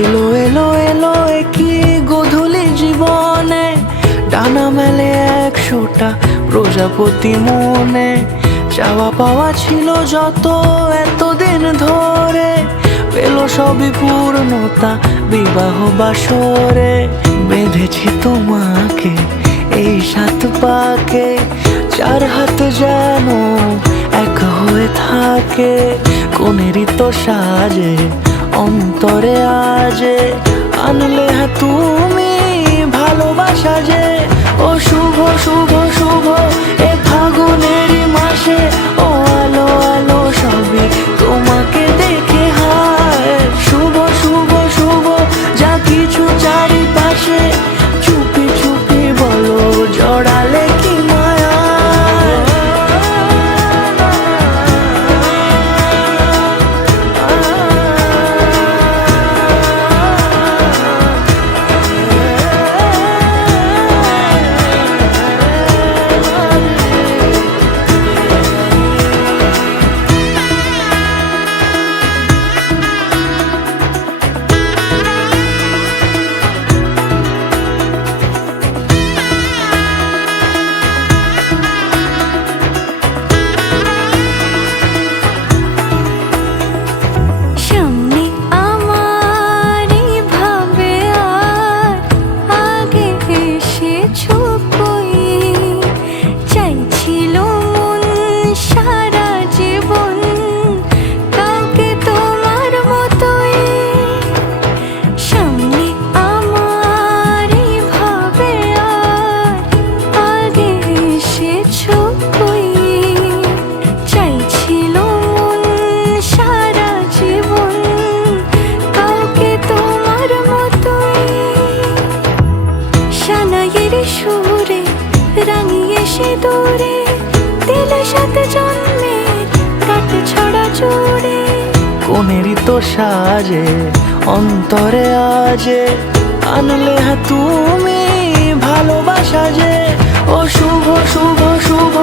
এলো এলো এলো কি গধূলি জীবনে, ডানা মেলে 100টা প্রজাপতি মনে। চাওয়া পাওয়া ছিল যত এতদিন ধরে, পেল সবই পূর্ণতা বিবাহ বাসরে। বেঁধেছি তোমাকে এই 7 পাকে, 4 হাত যেন এক হয়ে থাকে। কোনেরই তো সাজে অন্তরে আজে, আনলে তুমি ভালোবাসা যে। ও শুভ শুভ শুভ এ ফাগুনেরই মাসে, ও আলো আলো সবই তোমাকে দেখে হায়। শুভ শুভ শুভ যা কিছু চারিপাশে, চুপি চুপি বলো জড়ালে কি মায়া। সুরে রাঙিয়ে সে দূরে, দিলে 7 জন্মের কাট ছড়া জুড়ে। কোনেরই তো সাজে অন্তরে আজে, আনলে তুমি ভালোবাসা যে। ও শুভ শুভ শুভ